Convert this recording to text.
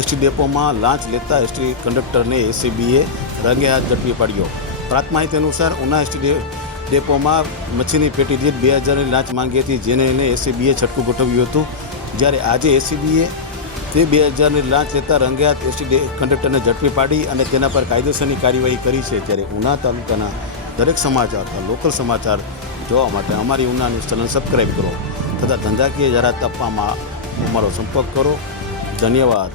ST ડેપોમાં લાંચ લેતા ST કંડક્ટરને એસીબીએ રંગે હાથ ઝડપી પાડ્યો। પ્રાપ્ત માહિતી અનુસાર ઉના એસટી ડેપોમાં મચ્છીની પેટી દીઠ 2000ની લાંચ માંગી હતી, જેને લઈને એસીબીએ છટકું ગોઠવ્યું હતું। જ્યારે આજે એસીબીએ તે 2000ની લાંચ લેતા રંગે હાથ એસટી કંડક્ટરને ઝડપી પાડી અને તેના પર કાયદેસરની કાર્યવાહી કરી છે। ત્યારે ઉના તાલુકાના દરેક સમાચાર, લોકલ સમાચાર જોવા માટે અમારી ઉના ન્યૂઝ ચેનલ સબસ્ક્રાઈબ કરો તથા ધંધાકીય જાહેરાત આપવામાં અમારો સંપર્ક કરો। ધન્યવાદ।